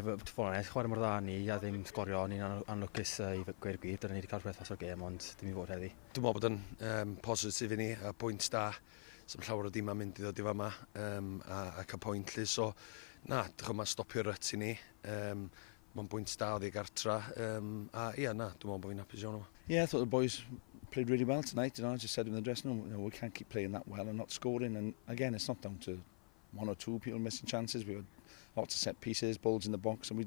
i fod yn chwarae mor dda ni a ddim sgorio, ni'n anlwcus i gweud y gwir, dyna ni wedi cael rhywbeth o'r gêm, ond dim i fod heddi. Dwi'n meddwl bod yn positif i ni, a pwynt da, sy'n llawer o dima mynd i ddod i fama, a cael pwynt lle, so na, mae stopio'r rut i ni, mae'n pwynt da oedd i gartra, a ia, na, dwi'n meddwl bod fi'n hapus iawn yma. Yeah, I thought the boys played really well tonight, I just said in the dressing room, we can't keep playing that well and not scoring, and again, it's not down to one or two people missing chances. We had lots of set pieces, balls in the box, and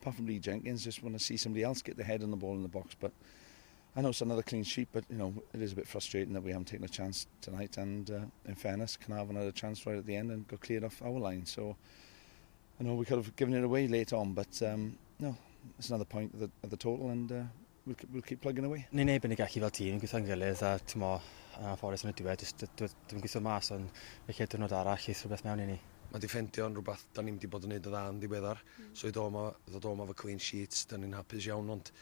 apart from Lee Jenkins, just want to see somebody else get their head on the ball in the box. But I know it's another clean sheet, but it is a bit frustrating that we haven't taken a chance tonight. And in fairness, Caernarfon had a chance right at the end and got cleared off our line. So I know we could have given it away late on, but no, it's another point of the total, and we'll keep plugging away. Ni'n neb yn ei gallu fel tîm, yn gweithio'n gilydd, a tymo, Forest yn y diwedd, dwi'n gweithio mas, ond felly diwrnod arall, eith rhywbeth mewn i ni. Mae diffendio yn rhywbeth da ni'n wedi bod yn neud y dda yn ddiweddar, so i ddod o'ma fy clean sheets, da ni'n hapus iawn, ond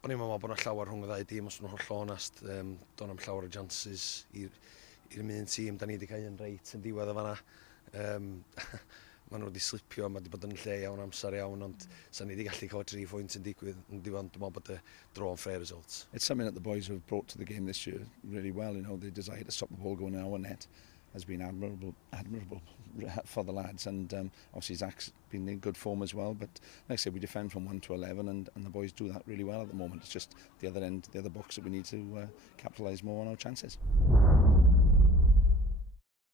o'n i'n meddwl bod yna llawer rhwng y ddau dîm, os nhw'n holl onast, do'n am llawer o chances i'r un tîm, da ni wedi cael un reit yn diwedd o fanna. Maen nhw wedi slipio, mae wedi bod yn lle iawn, amser iawn, ond sa'n ni wedi gallu cael 3 pwynt yn digwydd, yn diwedd, dwi'n meddwl bod y draw yn fair results. It's something that the boys have brought to the game this year really well. Their desire to stop the ball going in our net has been admirable for the lads, and obviously Zach's been in good form as well. But like I said, we defend from 1 to 11, and the boys do that really well at the moment. It's just the other end, the other box that we need to capitalise more on our chances.